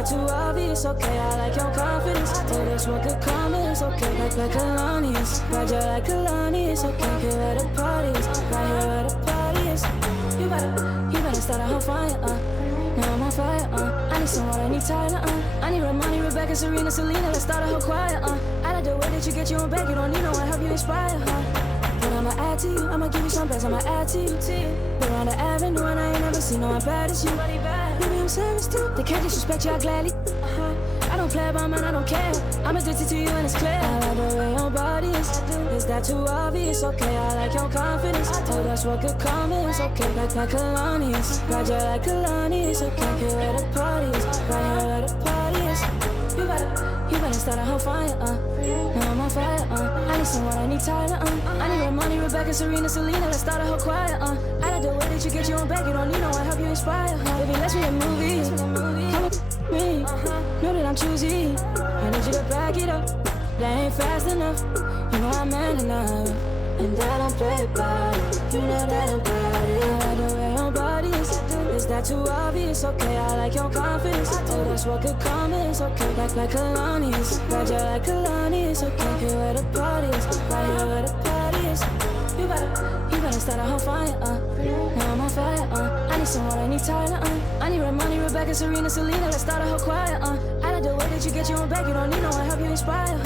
that too obvious? Okay, I like your confidence. Oh, that's what could come is okay. Like Kalani's, Roger like Kalani's. Okay, here where the party is, right here where the party is. You better start a whole fire, Now I'm on fire, I need some water, I need Tyler, I need Ramani, Rebecca, Serena, Selena. Let's start a whole choir, I like the way that you get you on back. You don't need no one, help you inspire, But I'ma add to you, I'ma give you some best, I'ma add to you. We're on the avenue and I ain't never seen no one bad as you. Maybe I'm serious too, they can't disrespect you, I gladly. I don't play about man, I don't care. I'm addicted to you and it's clear. I like the way your body is that too obvious? Okay, I like your confidence. Oh, that's what could come is okay. Like Kalani's, Roger like Kalani's. Okay, here where the party is, right here where the party is. You better start a whole fire, Now I'm on fire, I need some water, I need Tyler, I need Ramani, Rebecca, Serena, Selena. Let's start a whole choir, I like the way that you get you on back. You don't need no one, help you inspire, Baby, let's be a movie. Come with me, know that I'm choosy. I need you to back it up. That ain't fast enough. You know I'm man enough, and I don't play about it. You know that I'm about it. I like the way your body is that too obvious? Okay, I like your confidence. Oh, that's what could come is okay. Like Kalani's, Roger like Kalani's. Okay, here where the party is, right here where the party is. You better start a whole fire, Now I'm on fire, I need some water, I need Tyler, I need Ramani, Rebecca, Serena, Selena. Let's start a whole choir, I like the way that you get you on back. You don't need no one, help you inspire,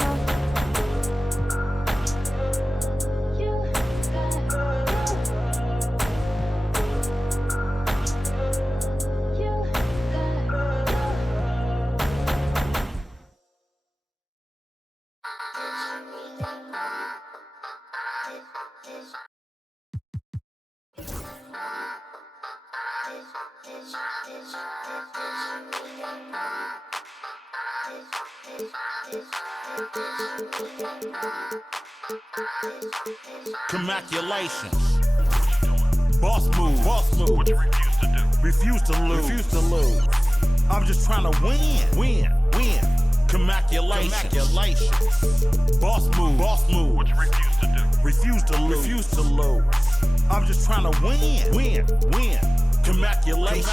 Congratulations. Boss move. What you refuse to do. Refuse to lose. I'm just trying to win. Congratulations. Boss move. What you refuse to do. Refuse to lose. I'm just trying to win. Congratulations.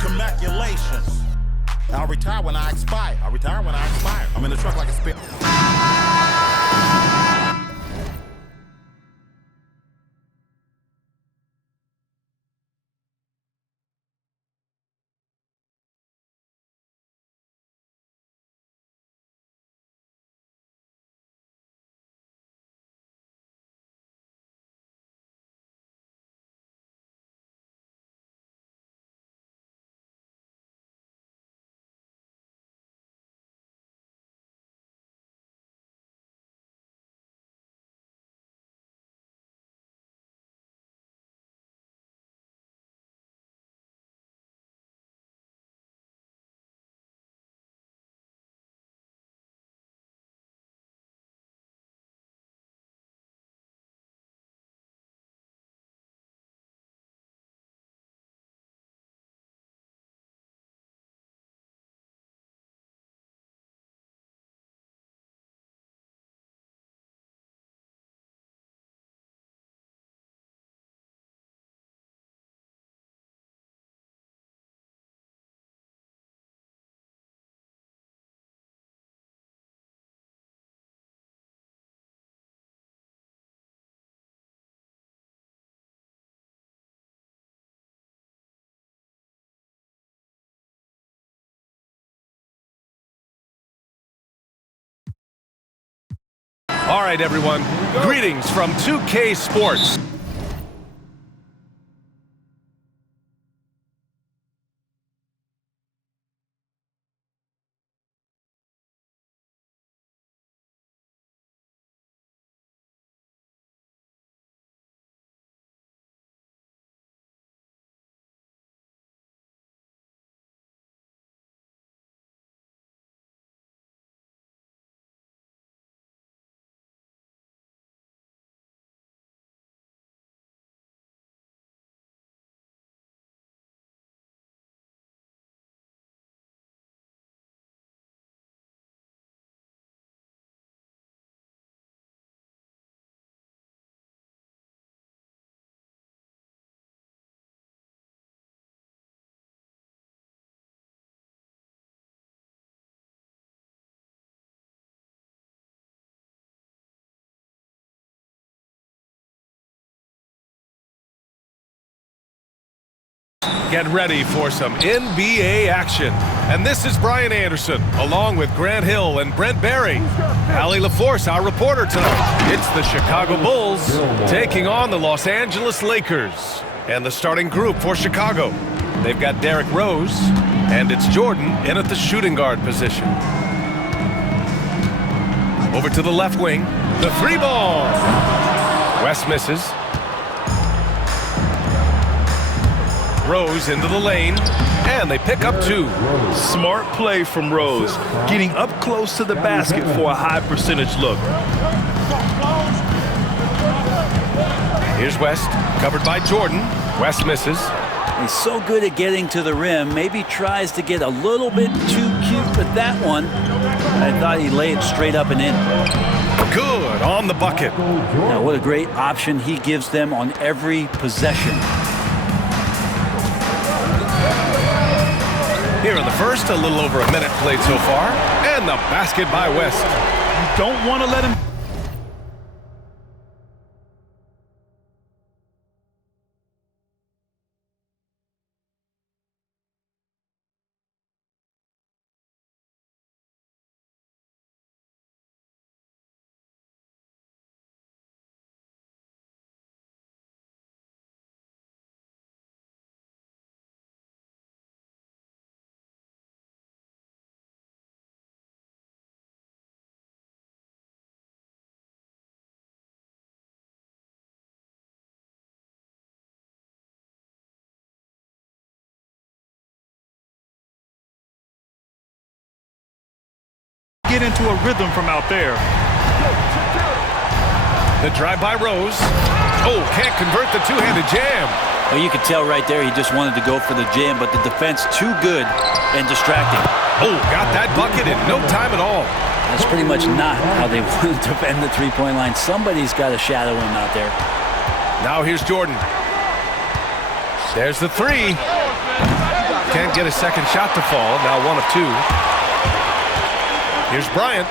Congratulations. I'll retire when I expire. I'm in the truck like a spit. All right, everyone. Greetings from 2K Sports. Get ready for some NBA action. And this is Brian Anderson, along with Grant Hill and Brent Barry. Allie LaForce, our reporter tonight. It's the Chicago Bulls taking on the Los Angeles Lakers. And the starting group for Chicago. They've got Derrick Rose, and it's Jordan in at the shooting guard position. Over to the left wing, the three ball. West misses. Rose into the lane, and they pick up 2. Smart play from Rose, getting up close to the basket for a high percentage look. Here's West, covered by Jordan. West misses. He's so good at getting to the rim. Maybe tries to get a little bit too cute with that one. I thought he'd lay it straight up and in. Good on the bucket. Now, what a great option he gives them on every possession. Here in the first, a little over a minute played so far. And the basket by West. You don't want to let him... get into a rhythm from out there. The drive by Rose. Oh, can't convert the two-handed jam. Well, you could tell right there he just wanted to go for the jam, but the defense too good and distracting. Oh, got that bucket in no time at all. That's pretty much not how they want to defend the three-point line. Somebody's got to shadow him out there. Now here's Jordan. There's the 3. Can't get a second shot to fall. Now 1 of 2. Here's Bryant.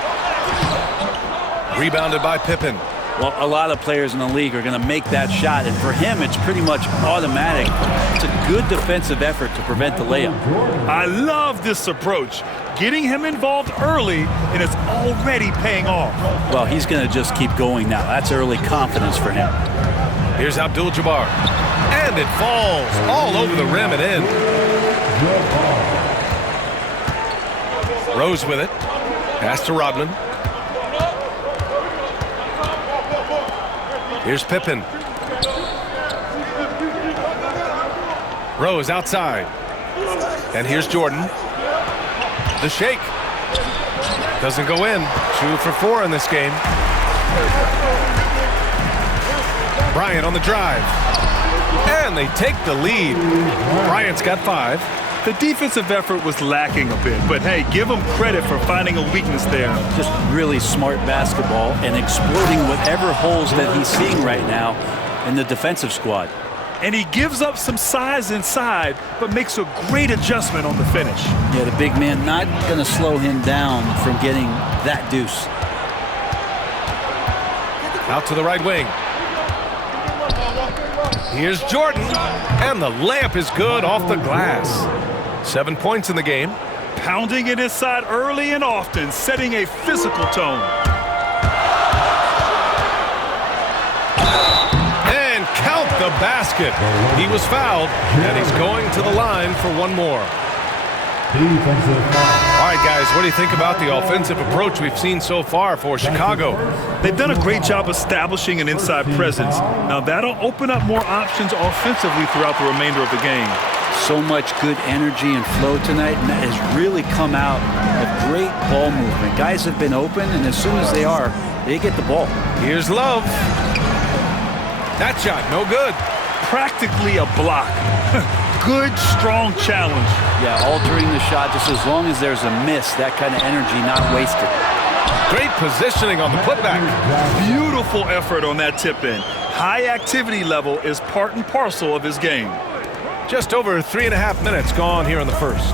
Rebounded by Pippen. Well, a lot of players in the league are going to make that shot, and for him, it's pretty much automatic. It's a good defensive effort to prevent the layup. I love this approach. Getting him involved early, and it's already paying off. Well, he's going to just keep going now. That's early confidence for him. Here's Abdul-Jabbar. And it falls all over the rim and in. Rose with it. Pass to Rodman. Here's Pippen. Rose outside. And here's Jordan. The shake. Doesn't go in. 2 for 4 in this game. Bryant on the drive. And they take the lead. Bryant's got 5. The defensive effort was lacking a bit, but hey, give him credit for finding a weakness there. Just really smart basketball and exploiting whatever holes that he's seeing right now in the defensive squad. And he gives up some size inside, but makes a great adjustment on the finish. Yeah, the big man not going to slow him down from getting that deuce. Out to the right wing. Here's Jordan, and the layup is good off the glass. 7 points in the game. Pounding it inside early and often, setting a physical tone. And count the basket. He was fouled, and he's going to the line for 1 more. All right, guys, what do you think about the offensive approach we've seen so far for Chicago? They've done a great job establishing an inside presence. Now, that'll open up more options offensively throughout the remainder of the game. So much good energy and flow tonight, and that has really come out of great ball movement. Guys have been open, and as soon as they are, they get the ball. Here's Love. That shot, no good. Practically a block. Good, strong challenge. Yeah, altering the shot just as long as there's a miss, that kind of energy not wasted. Great positioning on the putback. Beautiful effort on that tip-in. High activity level is part and parcel of his game. Just over 3.5 minutes gone here in the first.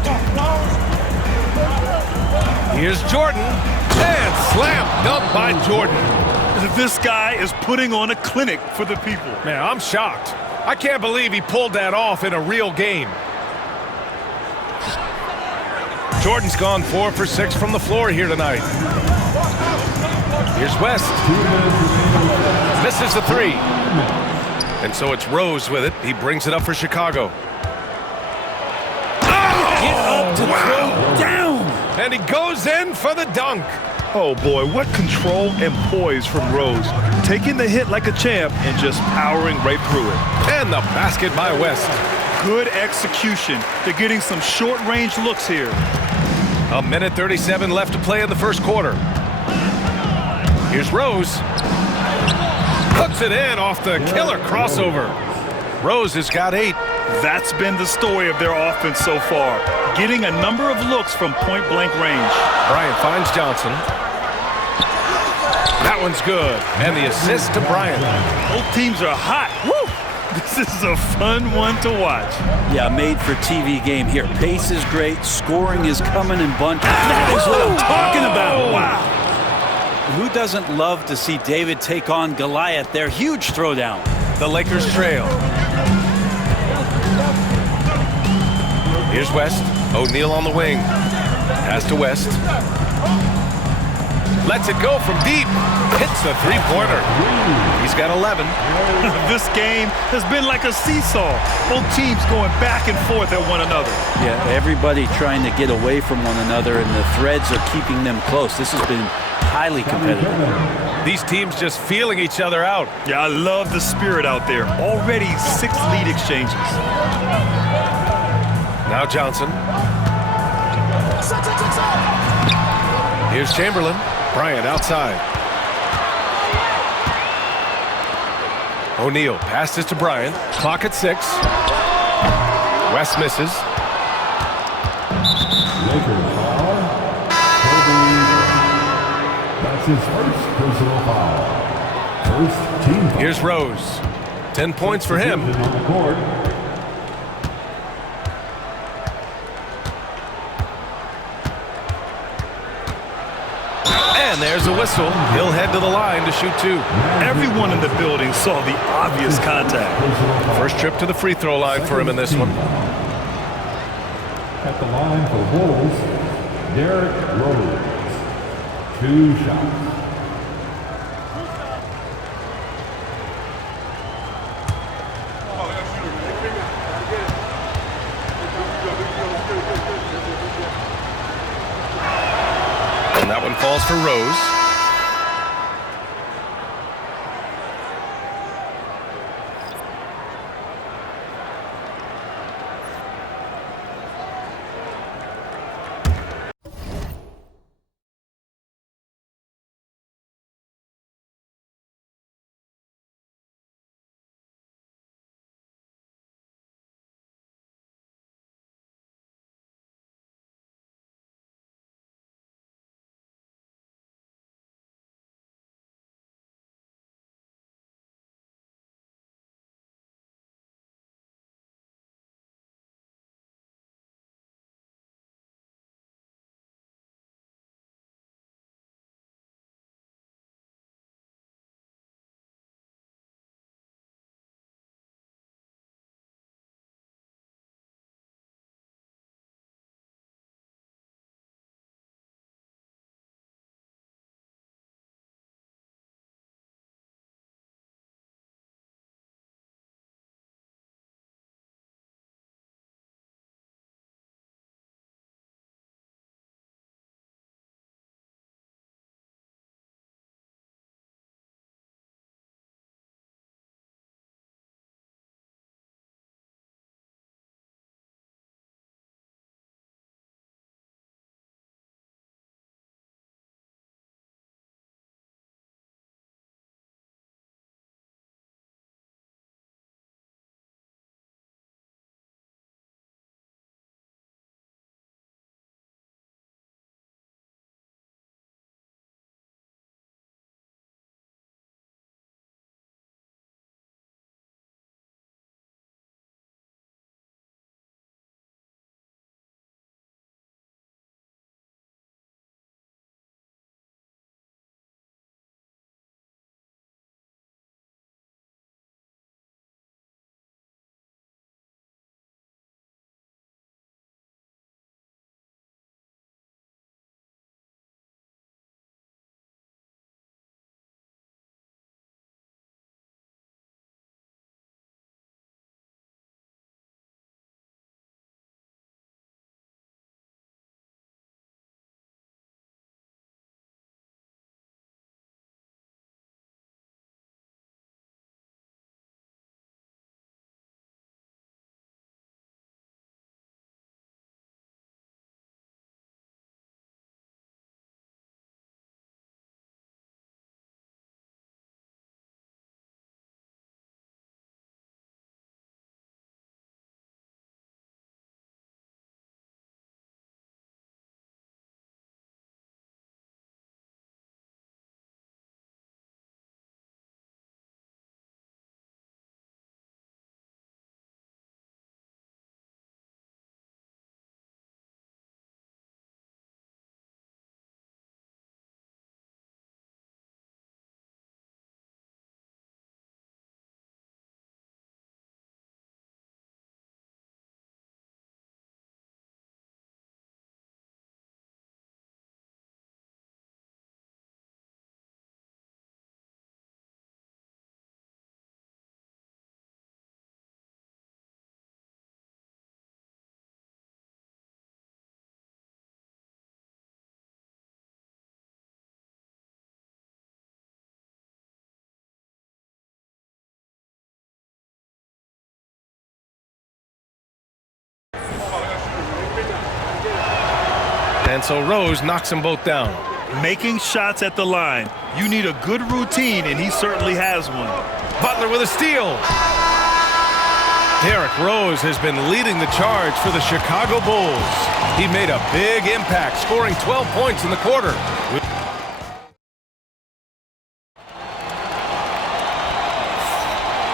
Here's Jordan, and slam dunk by Jordan. This guy is putting on a clinic for the people. Man, I'm shocked. I can't believe he pulled that off in a real game. Jordan's gone 4 for 6 from the floor here tonight. Here's West. Misses the three. And so it's Rose with it. He brings it up for Chicago. Get up to throw down. And he goes in for the dunk. Oh boy, what control and poise from Rose. Taking the hit like a champ and just powering right through it. And the basket by West. Good execution. They're getting some short-range looks here. A minute 37 left to play in the first quarter. Here's Rose. Puts it in off the killer crossover. Rose has got 8. That's been the story of their offense so far. Getting a number of looks from point-blank range. Bryant finds Johnson. That one's good. And the assist to Bryant. Both teams are hot. Woo! This is a fun one to watch. Yeah, made for TV game here. Pace is great. Scoring is coming in bunches. That is what I'm talking about. Wow. Who doesn't love to see David take on Goliath? Their huge throwdown. The Lakers trail. Here's West. O'Neal on the wing. Pass to West. Lets it go from deep. Hits the three-pointer. He's got 11. This game has been like a seesaw. Both teams going back and forth at one another. Yeah, everybody trying to get away from one another, and the threads are keeping them close. This has been highly competitive. These teams just feeling each other out. Yeah, I love the spirit out there. Already 6 lead exchanges. Now Johnson. Here's Chamberlain. Bryant outside. O'Neal passes to Bryant. Clock at 6. West misses. Lakers foul. That's his first personal foul. First team foul. Here's Rose. 10 points for him. On the court. And there's a whistle. He'll head to the line to shoot 2. Everyone in the building saw the obvious contact. First trip to the free throw line for him in this one. At the line for the Bulls, Derrick Rose. 2 shots. And that one falls for Rose. And so Rose knocks them both down. Making shots at the line. You need a good routine, and he certainly has one. Butler with a steal. Derrick Rose has been leading the charge for the Chicago Bulls. He made a big impact, scoring 12 points in the quarter.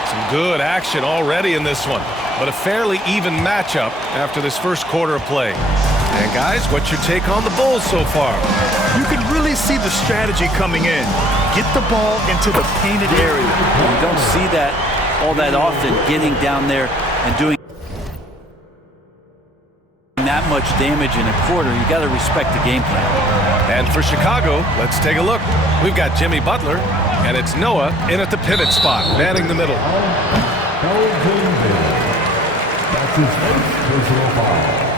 Some good action already in this one, but a fairly even matchup after this first quarter of play. And guys, what's your take on the Bulls so far? You can really see the strategy coming in. Get the ball into the painted area. You don't see that all that often, getting down there and doing that much damage in a quarter. You got to respect the game plan. And for Chicago, let's take a look. We've got Jimmy Butler, and it's Noah in at the pivot spot, manning the middle. That's his first personal foul.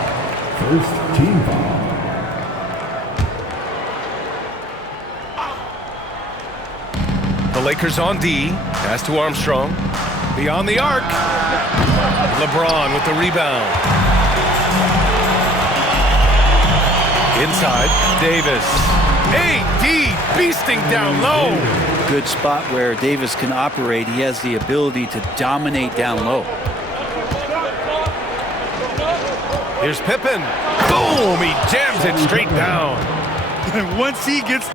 First team foul. The Lakers on D. Pass to Armstrong. Beyond the arc. LeBron with the rebound. Inside, Davis. AD beasting down low. Good spot where Davis can operate. He has the ability to dominate down low. Here's Pippen. Boom! He jams it straight down. And once he gets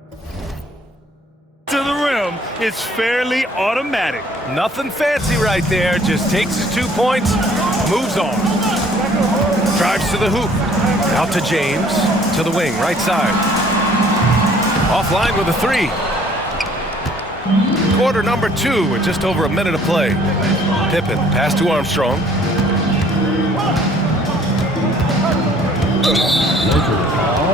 to the rim, it's fairly automatic. Nothing fancy right there. Just takes his 2 points, moves on. Drives to the hoop. Out to James. To the wing, right side. Offline with a three. Quarter number 2 with just over a minute of play. Pippen, pass to Armstrong. Lakers foul.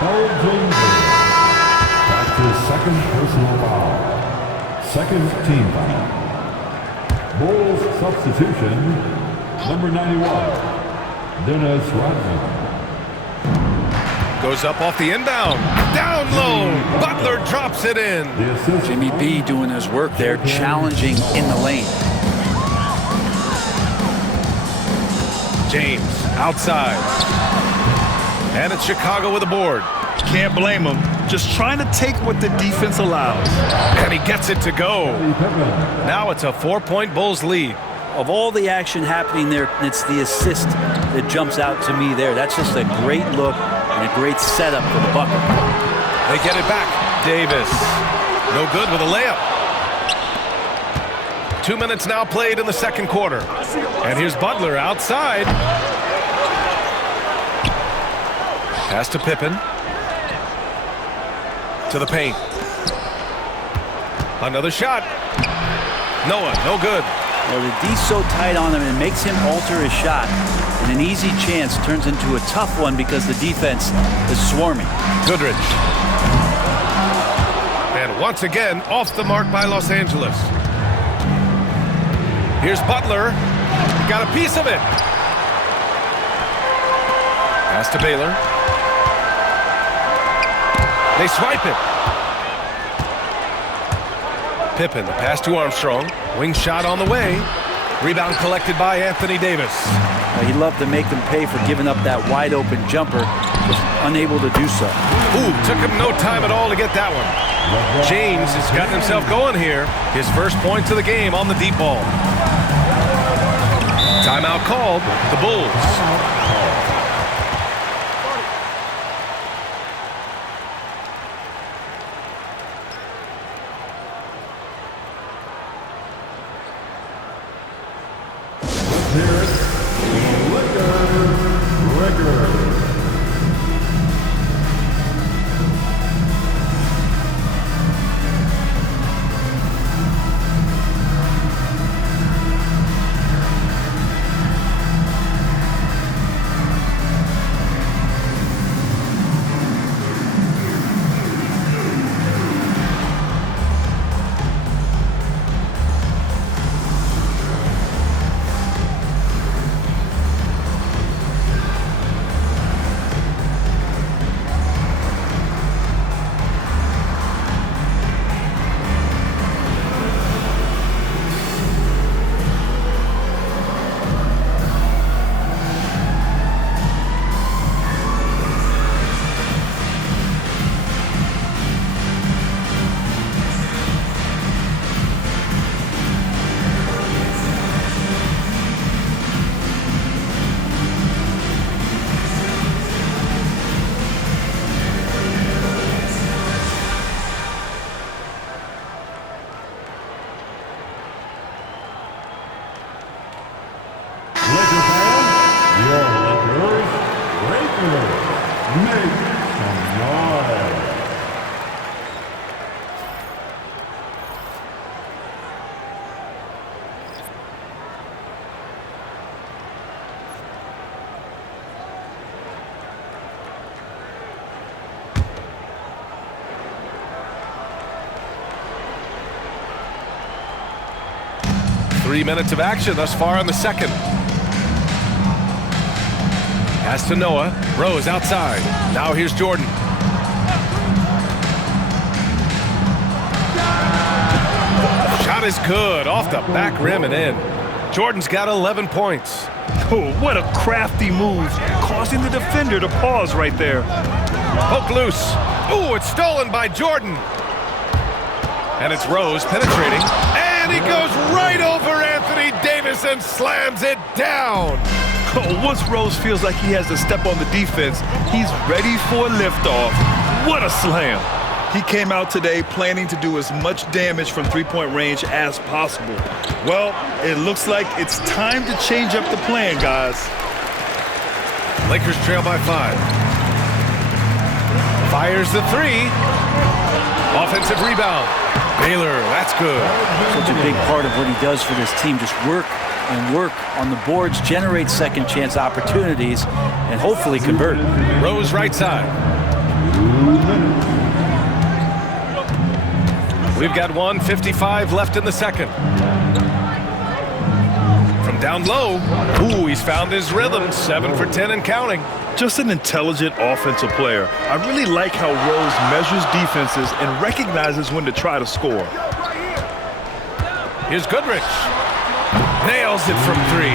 James. That's his second personal foul. Second team foul. Bulls substitution, number 91, Dennis Rodman. Goes up off the inbound. Down low. Butler drops it in. Jimmy B doing his work there, challenging in the lane. James outside. And it's Chicago with a board. Can't blame him. Just trying to take what the defense allows. And he gets it to go. Now it's a 4-point Bulls lead. Of all the action happening there, it's the assist that jumps out to me there. That's just a great look and a great setup for the bucket. They get it back. Davis. No good with a layup. 2 minutes now played in the second quarter. And here's Butler outside. Pass to Pippen. To the paint. Another shot. Noah, no good. Well, the D's so tight on him, it makes him alter his shot. And an easy chance turns into a tough one because the defense is swarming. Goodrich. And once again, off the mark by Los Angeles. Here's Butler. Got a piece of it. Pass to Baylor. They swipe it. Pippen, the pass to Armstrong. Wing shot on the way. Rebound collected by Anthony Davis. He'd love to make them pay for giving up that wide open jumper. Was unable to do so. Ooh, took him no time at all to get that one. James has gotten himself going here. His first points of the game on the deep ball. Timeout called. The Bulls. Three minutes of action thus far in the second. Pass to Noah. Rose outside. Now here's Jordan. Shot is good. Off the back rim and in. Jordan's got 11 points. Oh, what a crafty move. Causing the defender to pause right there. Poke loose. Ooh, it's stolen by Jordan. And it's Rose penetrating. And he goes right over Anthony Davis and slams it down. Oh, once Rose feels like he has to step on the defense, he's ready for a liftoff. What a slam. He came out today planning to do as much damage from three-point range as possible. Well, it looks like it's time to change up the plan, guys. Lakers trail by 5. Fires the three. Offensive rebound. Baylor, that's good. Such a big part of what he does for this team. Just work and work on the boards, generate second chance opportunities, and hopefully convert. Rose right side. 2 minutes. We've got 1:55 left in the second. From down low, ooh, he's found his rhythm, 7 for 10 and counting. Just an intelligent offensive player. I really like how Rose measures defenses and recognizes when to try to score. Here's Goodrich. Nails it from 3.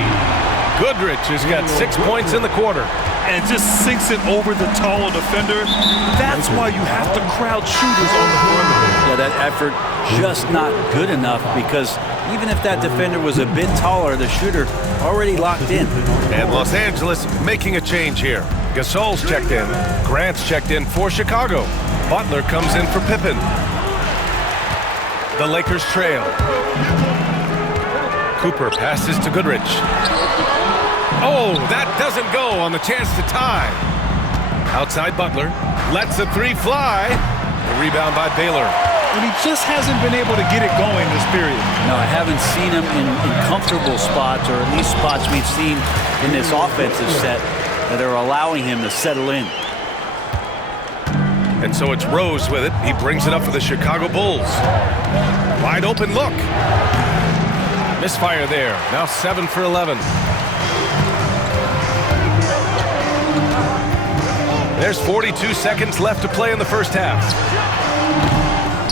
Goodrich has got 6 points in the quarter. And just sinks it over the taller defender. That's why you have to crowd shooters on the perimeter. Yeah, that effort just not good enough, because even if that defender was a bit taller, the shooter already locked in. And Los Angeles making a change here. Gasol's checked in. Grant's checked in for Chicago. Butler comes in for Pippen. The Lakers trail. Cooper passes to Goodrich. Oh, that doesn't go on the chance to tie. Outside Butler. Lets a 3 fly. The rebound by Baylor. And he just hasn't been able to get it going this period. No, I haven't seen him in comfortable spots, or at least spots we've seen in this offensive set that are allowing him to settle in. And so it's Rose with it. He brings it up for the Chicago Bulls. Wide open look. Misfire there. Now 7 for 11. There's 42 seconds left to play in the first half.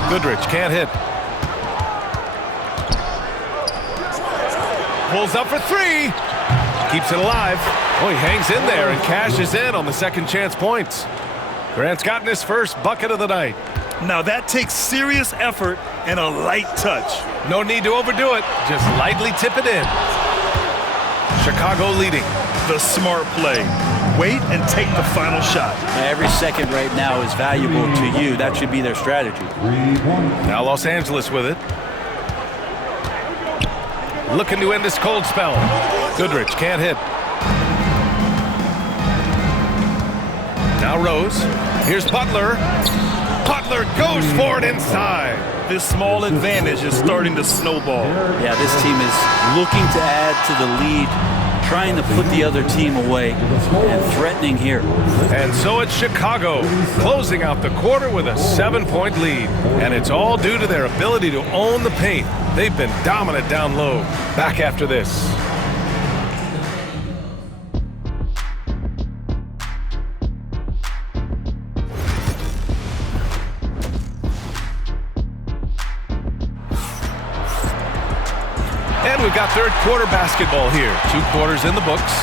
Goodrich can't hit. Pulls up for 3. Keeps it alive. Oh, he hangs in there and cashes in on the second chance points. Grant's gotten his first bucket of the night. Now that takes serious effort and a light touch. No need to overdo it. Just lightly tip it in. Chicago leading. The smart play. Wait and take the final shot. Every second right now is valuable to you. That should be their strategy. Now Los Angeles with it. Looking to end this cold spell. Goodrich can't hit. Now Rose. Here's Butler. Butler goes for it inside. This small advantage is starting to snowball. Yeah, this team is looking to add to the lead, trying to put the other team away, and threatening here. And so it's Chicago closing out the quarter with a 7-point lead. And it's all due to their ability to own the paint. They've been dominant down low. Back after this. And we've got third quarter basketball here. 2 quarters in the books.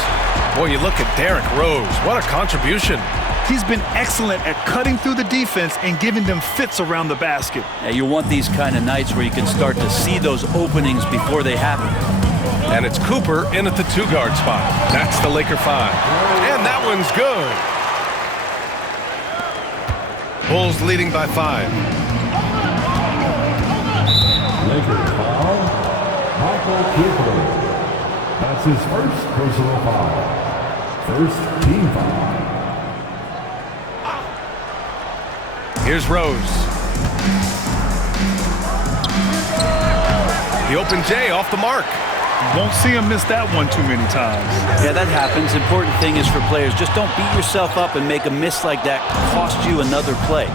Boy, you look at Derrick Rose. What a contribution. He's been excellent at cutting through the defense and giving them fits around the basket. Yeah, you want these kind of nights where you can start to see those openings before they happen. And it's Cooper in at the 2-guard spot. That's the Laker 5. And that one's good. Bulls leading by 5. Lakers foul. Michael Cooper. That's his first personal foul. First team foul. Here's Rose. The open J off the mark. Won't see him miss that one too many times. Yeah, that happens. Important thing is for players, just don't beat yourself up and make a miss like that cost you another play.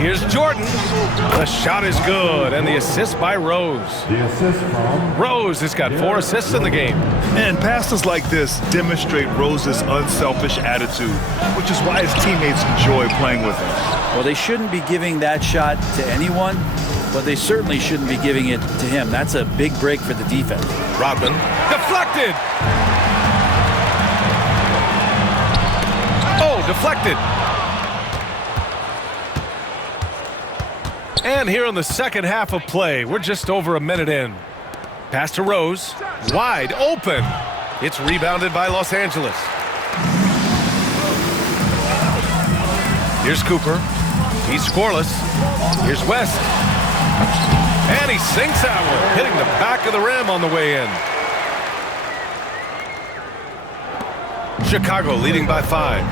Here's Jordan. The shot is good, and the assist by Rose. The assist from Rose has got 4 assists in the game. And passes like this demonstrate Rose's unselfish attitude, which is why his teammates enjoy playing with him. Well, they shouldn't be giving that shot to anyone, but they certainly shouldn't be giving it to him. That's a big break for the defense. Rodman, deflected. Oh, deflected. And here in the second half of play, we're just over a minute in. Pass to Rose, wide open. It's rebounded by Los Angeles. Here's Cooper. He's scoreless. Here's West. And he sinks that one, hitting the back of the rim on the way in. Chicago leading by 5.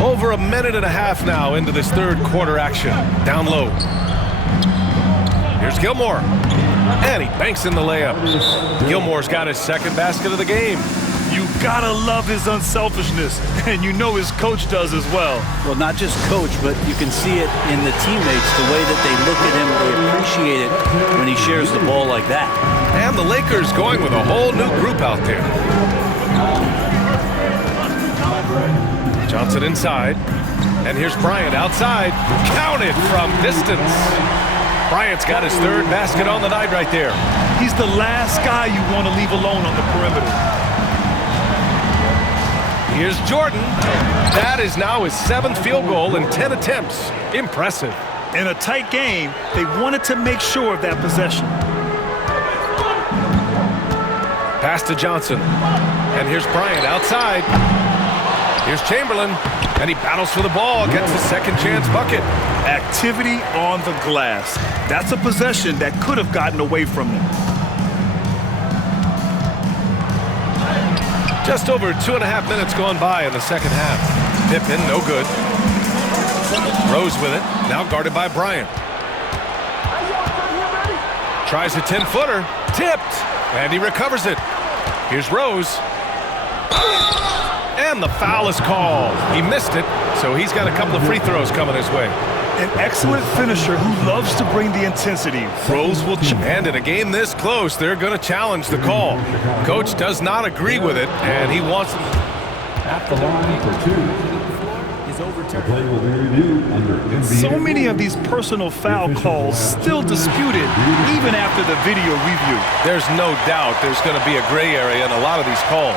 Over a minute and a half now into this third quarter action. Down low. Here's Gilmore. And he banks in the layup. Gilmore's got his second basket of the game. You gotta love his unselfishness, and you know his coach does as well. Well, not just coach, but you can see it in the teammates, the way that they look at him, they appreciate it when he shares the ball like that. And the Lakers going with a whole new group out there. Johnson inside, and here's Bryant outside. Counted from distance. Bryant's got his third basket on the night right there. He's the last guy you want to leave alone on the perimeter. Here's Jordan. That is now his 7th field goal in 10 attempts. Impressive. In a tight game, they wanted to make sure of that possession. Pass to Johnson. And here's Bryant outside. Here's Chamberlain. And he battles for the ball, gets the second chance bucket. Activity on the glass. That's a possession that could have gotten away from them. Just over 2.5 minutes gone by in the second half. Pippen, no good. Rose with it, now guarded by Bryant. Tries a 10-footer, tipped, and he recovers it. Here's Rose. And the foul is called. He missed it, so he's got a couple of free throws coming his way. An excellent finisher who loves to bring the intensity. Rose will and in a game this close, they're going to challenge the call. Coach does not agree with it, and he wants them. At the line for 2. The play will be reviewed under NBA. So many of these personal foul calls still disputed even after the video review. There's no doubt there's going to be a gray area in a lot of these calls.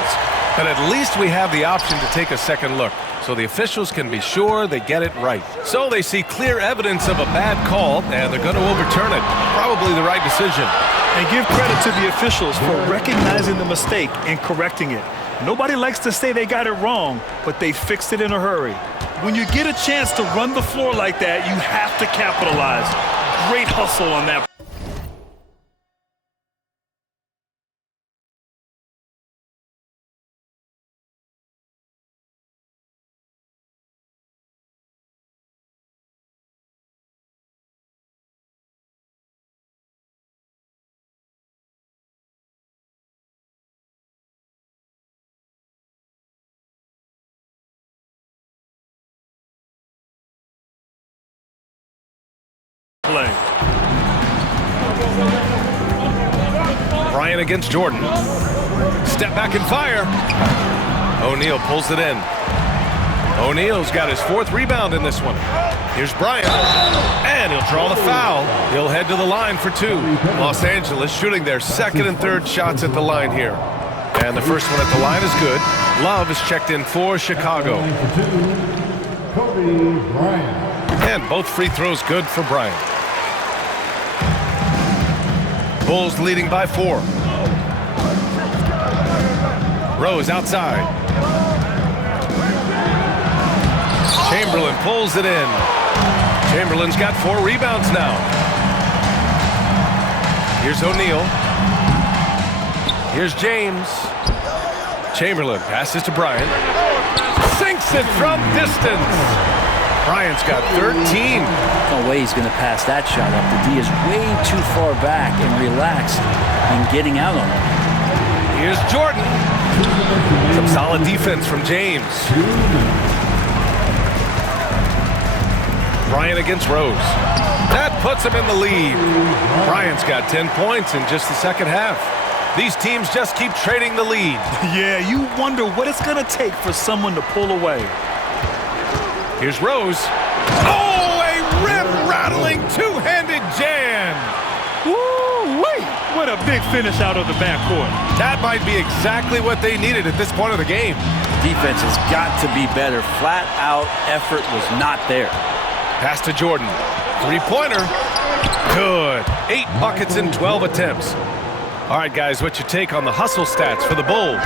But at least we have the option to take a second look, so the officials can be sure they get it right. So they see clear evidence of a bad call, and they're going to overturn it. Probably the right decision. And give credit to the officials for recognizing the mistake and correcting it. Nobody likes to say they got it wrong, but they fixed it in a hurry. When you get a chance to run the floor like that, you have to capitalize. Great hustle on that. Play. Bryant against Jordan. Step back and fire. O'Neal pulls it in. O'Neal's got his 4th rebound in this one. Here's Bryant. And he'll draw the foul. He'll head to the line for 2. Los Angeles shooting their 2nd and 3rd shots at the line here. And the first one at the line is good. Love is checked in for Chicago. Kobe Bryant. And both free throws good for Bryant. Bulls leading by 4. Rose outside. Chamberlain pulls it in. Chamberlain's got 4 rebounds now. Here's O'Neal. Here's James. Chamberlain passes to Bryant. Sinks it from distance. Bryant's got 13. No way he's going to pass that shot up. The D is way too far back and relaxed and getting out on it. Here's Jordan. Some solid defense from James. Bryant against Rose. That puts him in the lead. Bryant's got 10 points in just the second half. These teams just keep trading the lead. Yeah, you wonder what it's going to take for someone to pull away. Here's Rose. Oh, a rim-rattling two-handed jam. Woo-wee! What a big finish out of the backcourt. That might be exactly what they needed at this point of the game. Defense has got to be better. Flat-out effort was not there. Pass to Jordan. Three-pointer. Good. 8 buckets in 12 attempts. All right, guys, what's your take on the hustle stats for the Bulls?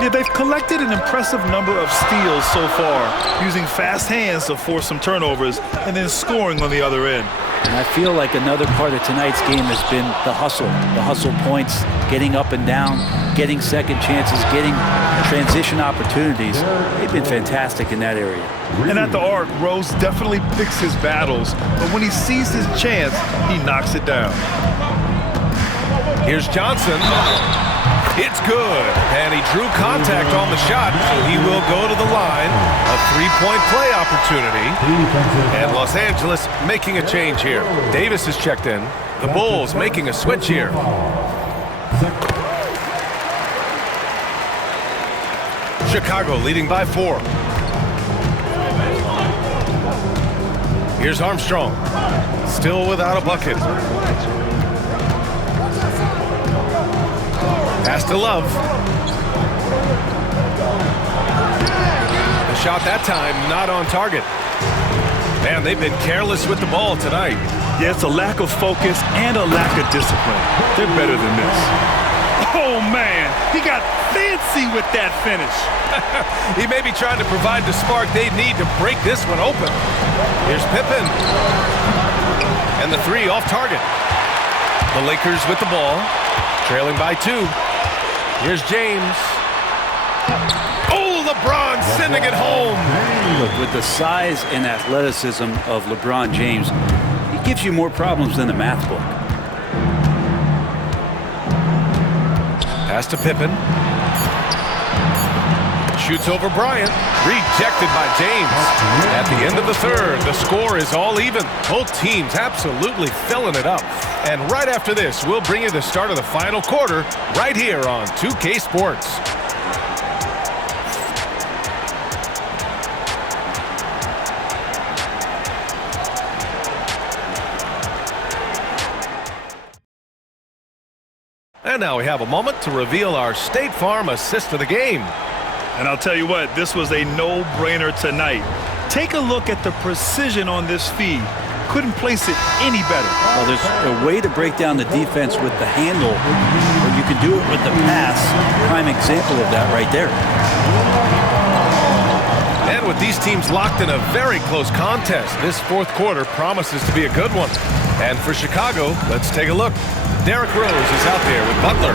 Yeah, they've collected an impressive number of steals so far, using fast hands to force some turnovers and then scoring on the other end. And I feel like another part of tonight's game has been the hustle points, getting up and down, getting second chances, getting transition opportunities. They've been fantastic in that area. And at the arc, Rose definitely picks his battles, but when he sees his chance, he knocks it down. Here's Johnson. It's good. And he drew contact on the shot, so he will go to the line. A three-point play opportunity. And Los Angeles making a change here. Davis is checked in. The Bulls making a switch here. Chicago leading by 4. Here's Armstrong. Still without a bucket. Pass to Love. The shot that time not on target. Man, they've been careless with the ball tonight. Yeah, it's a lack of focus and a lack of discipline. They're better than this. Oh, man, he got fancy with that finish. He may be trying to provide the spark they need to break this one open. Here's Pippen. And the three off target. The Lakers with the ball, trailing by 2. Here's James. Oh, LeBron sending it home. Look, with the size and athleticism of LeBron James, he gives you more problems than the math book. Pass to Pippen. Shoots over Bryant. Rejected by James. At the end of the third, the score is all even. Both teams absolutely filling it up. And right after this, we'll bring you the start of the final quarter right here on 2K Sports. And now we have a moment to reveal our State Farm assist of the game. And I'll tell you what, this was a no-brainer tonight. Take a look at the precision on this feed. Couldn't place it any better. Well, there's a way to break down the defense with the handle, or you can do it with the pass. Prime example of that right there. And with these teams locked in a very close contest, this fourth quarter promises to be a good one. And for Chicago, let's take a look. Derrick Rose is out there with Butler,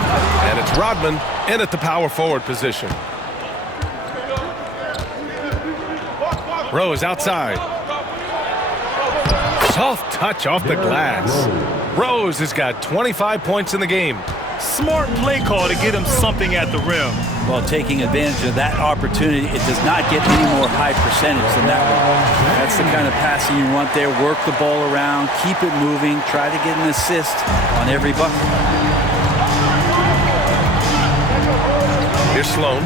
and it's Rodman in at the power forward position. Rose outside. Soft touch off the glass. Rose has got 25 points in the game. Smart play call to get him something at the rim. Well, taking advantage of that opportunity, it does not get any more high percentage than that one. That's the kind of passing you want there. Work the ball around, keep it moving, try to get an assist on every bucket. Here's Sloan.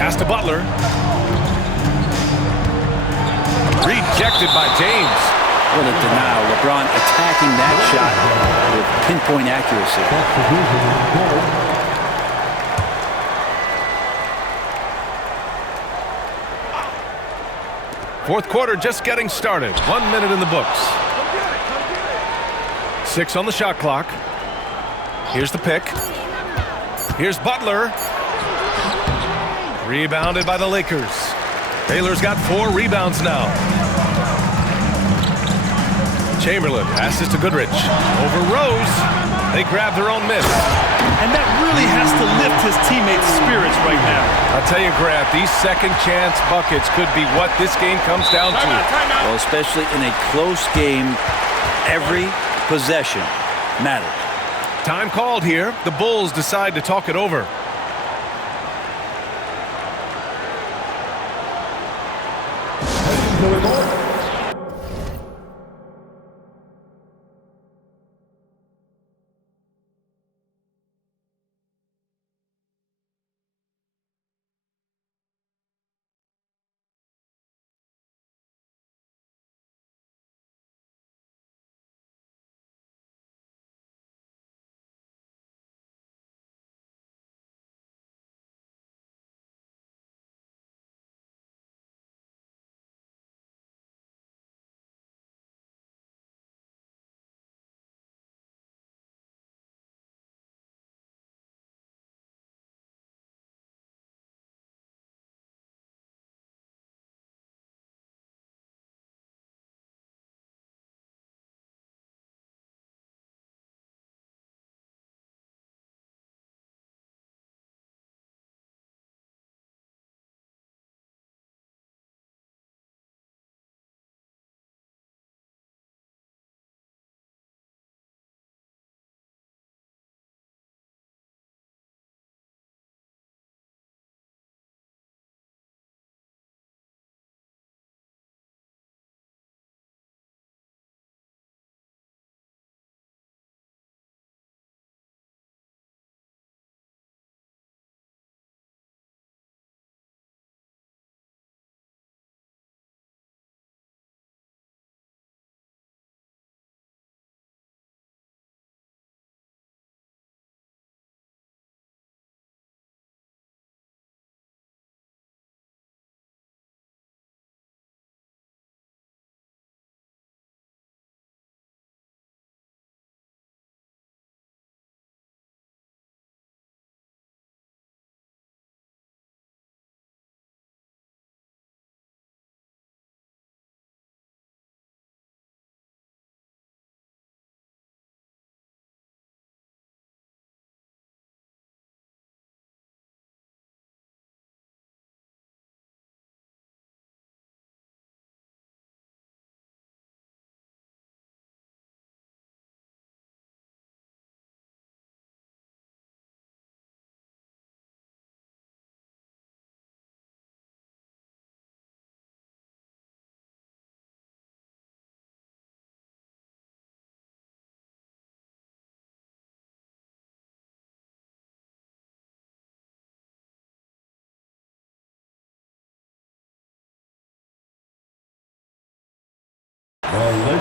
Pass to Butler. Rejected by James. What a denial. LeBron attacking that shot with pinpoint accuracy. Fourth quarter just getting started. 1 minute in the books. 6 on the shot clock. Here's the pick. Here's Butler. Rebounded by the Lakers. Taylor's got 4 rebounds now. Chamberlain passes to Goodrich. Over Rose. They grab their own miss. And that really has to lift his teammates' spirits right now. I'll tell you, Grant, these second chance buckets could be what this game comes down to. Well, especially in a close game, every possession matters. Time called here. The Bulls decide to talk it over.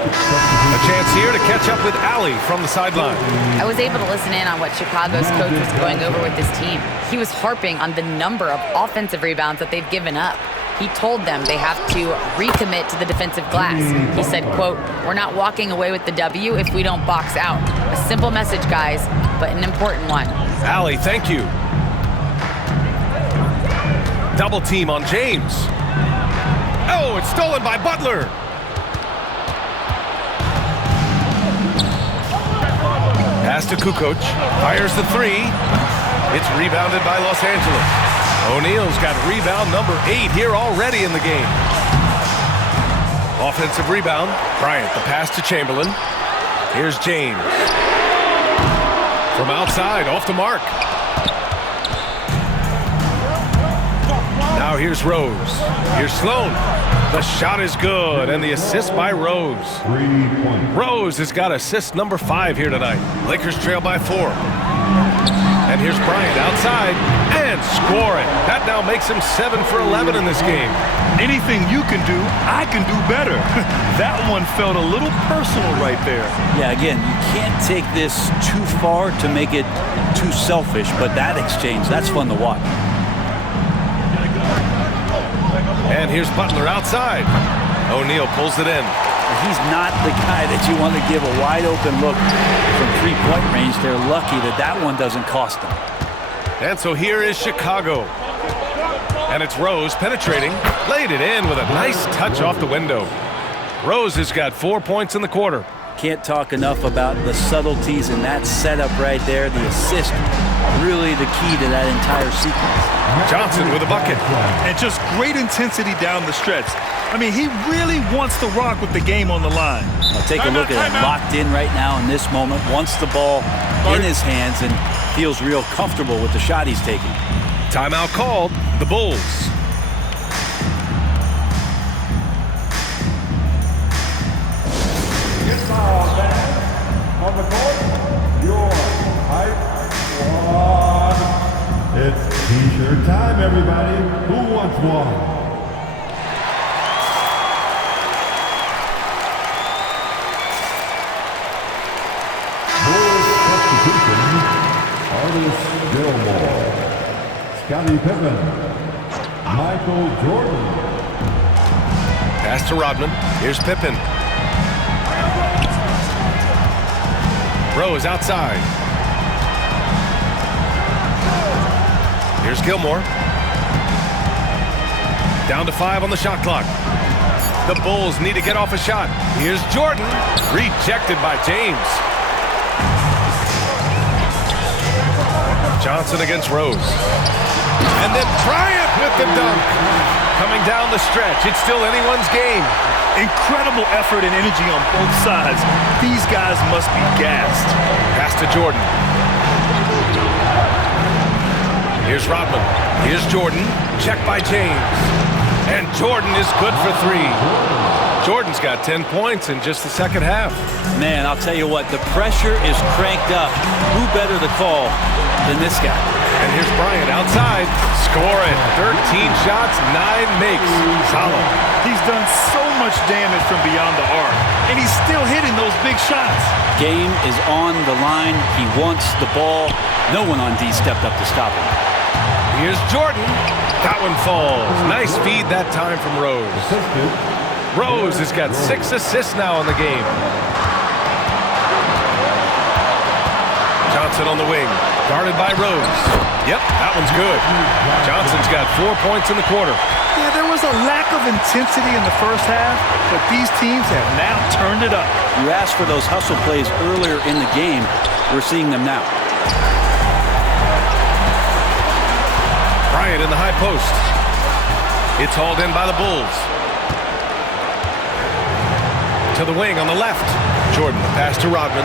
A chance here to catch up with Allie from the sideline. I was able to listen in on what Chicago's coach was going over with this team. He was harping on the number of offensive rebounds that they've given up. He told them they have to recommit to the defensive glass. He said, quote, "We're not walking away with the W if we don't box out." A simple message, guys, but an important one. Allie, thank you. Double team on James. Oh, it's stolen by Butler. Pass to Kukoc. Fires the three. It's rebounded by Los Angeles. O'Neal's got rebound number 8 here already in the game. Offensive rebound. Bryant, the pass to Chamberlain. Here's James. From outside, off the mark. Now here's Rose. Here's Sloan. The shot is good, and the assist by Rose. 3 points. Rose has got assist number 5 here tonight. Lakers trail by 4. And here's Bryant outside and scoring. That now makes him 7 for 11 in this game. Anything you can do, I can do better. That one felt a little personal right there. Yeah, again, you can't take this too far to make it too selfish, but that exchange, that's fun to watch. And here's Butler outside. O'Neal pulls it in. He's not the guy that you want to give a wide open look from three-point range. They're lucky that that one doesn't cost them. And so here is Chicago. And it's Rose penetrating. Laid it in with a nice touch off the window. Rose has got 4 points in the quarter. Can't talk enough about the subtleties in that setup right there. The assist, really the key to that entire sequence. Johnson with a bucket. And just great intensity down the stretch. I mean, he really wants to rock with the game on the line. Now take a look at him, locked in right now in this moment, wants the ball in his hands and feels real comfortable with the shot he's taking. Timeout called, the Bulls. On the court, your hype squad. It's t-shirt time, everybody. Who wants one? Bulls substitution. Artis Gilmore. Scottie Pippen. Michael Jordan. Pass to Rodman. Here's Pippen. Rose outside. Here's Gilmore. Down to 5 on the shot clock. The Bulls need to get off a shot. Here's Jordan. Rejected by James. Johnson against Rose. And then Bryant with the dunk. Coming down the stretch. It's still anyone's game. Incredible effort and energy on both sides. These guys must be gassed. Pass to Jordan. Here's Rodman. Here's Jordan. Check by James. And Jordan is good for 3. Jordan's got 10 points in just the second half. Man, I'll tell you what, the pressure is cranked up. Who better to call than this guy? And here's Bryant outside. Scoring. 13 shots, 9 makes. Solid. He's done so much damage from beyond the arc, and he's still hitting those big shots. Game is on the line. He wants the ball. No one on D stepped up to stop him. Here's Jordan. That one falls. Nice feed that time from Rose. Rose has got 6 assists now in the game. Johnson on the wing. Guarded by Rose. Yep, that one's good. Johnson's got 4 points in the quarter. Yeah, there was a lack of intensity in the first half, but these teams have now turned it up. You asked for those hustle plays earlier in the game. We're seeing them now. Bryant in the high post. It's hauled in by the Bulls. To the wing on the left. Jordan, pass to Rodman.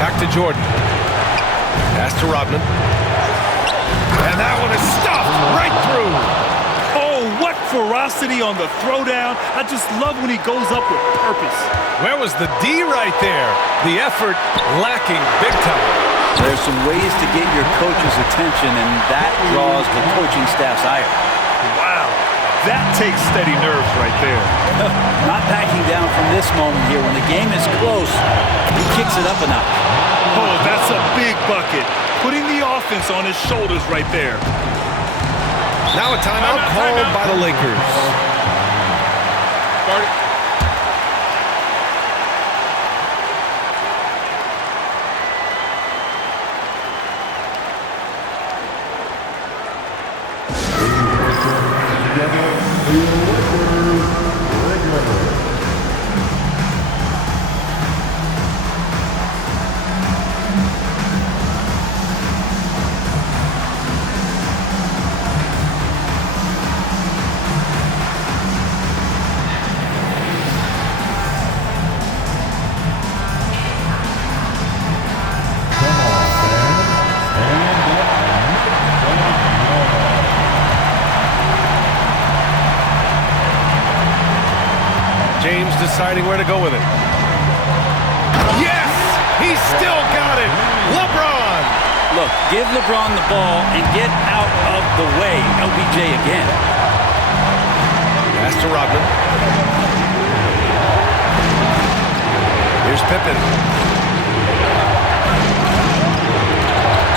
Back to Jordan. Pass to Rodman. And that one is stuffed right through. Oh, what ferocity on the throwdown. I just love when he goes up with purpose. Where was the D right there? The effort lacking big time. There's some ways to get your coach's attention, and that draws the coaching staff's ire. Wow. That takes steady nerves right there. Not backing down from this moment here. When the game is close, he kicks it up a notch. Oh, that's a big bucket. Putting the offense on his shoulders right there. Now a timeout called by the Lakers. James deciding where to go with it. Yes! He's still got it! LeBron! Look, give LeBron the ball and get out of the way. LBJ again. Pass to Rodman. Here's Pippen.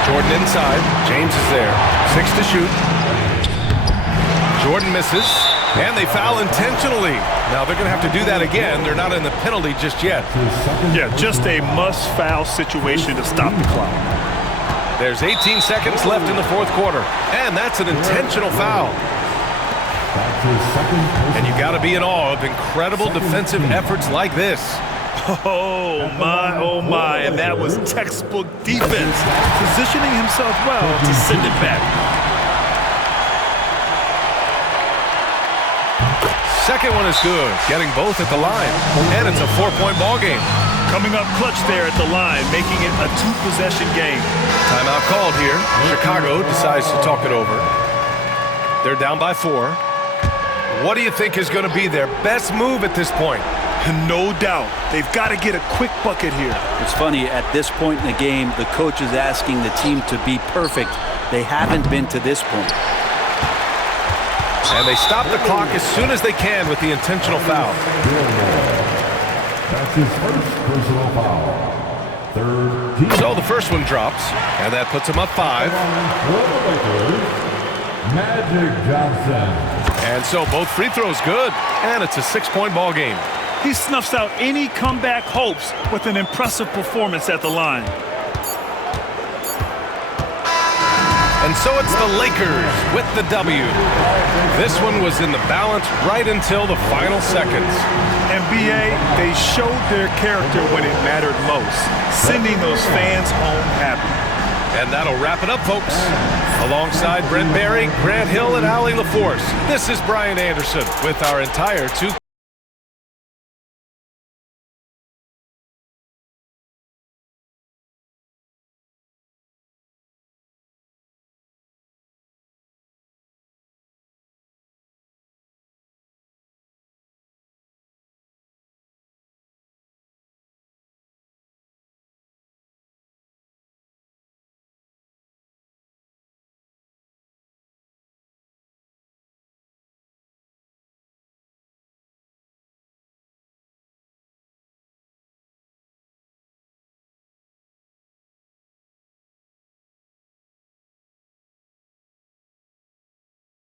Jordan inside. James is there. 6 to shoot. Jordan misses. And they foul intentionally. Now they're going to have to do that again. They're not in the penalty just yet. Yeah, just a must-foul situation to stop the clock. There's 18 seconds left in the fourth quarter. And that's an intentional foul. And you got to be in awe of incredible defensive efforts like this. Oh, my. And that was textbook defense. Positioning himself well to send it back. Second one is good, getting both at the line. And it's a 4-point ball game. Coming up clutch there at the line, making it a 2-possession game. Timeout called here. Chicago decides to talk it over. They're down by 4. What do you think is going to be their best move at this point? No doubt. They've got to get a quick bucket here. It's funny, at this point in the game, the coach is asking the team to be perfect. They haven't been to this point. And they stop the clock as soon as they can with the intentional foul. That's his first personal foul. Third team. So the first one drops, and that puts them up 5. Magic Johnson. And so both free throws good, and it's a 6-point ball game. He snuffs out any comeback hopes with an impressive performance at the line. And so it's the Lakers with the W. This one was in the balance right until the final seconds. NBA, they showed their character when it mattered most, sending those fans home happy. And that'll wrap it up, folks. Alongside Brent Barry, Grant Hill, and Allie LaForce, this is Brian Anderson with our entire 2K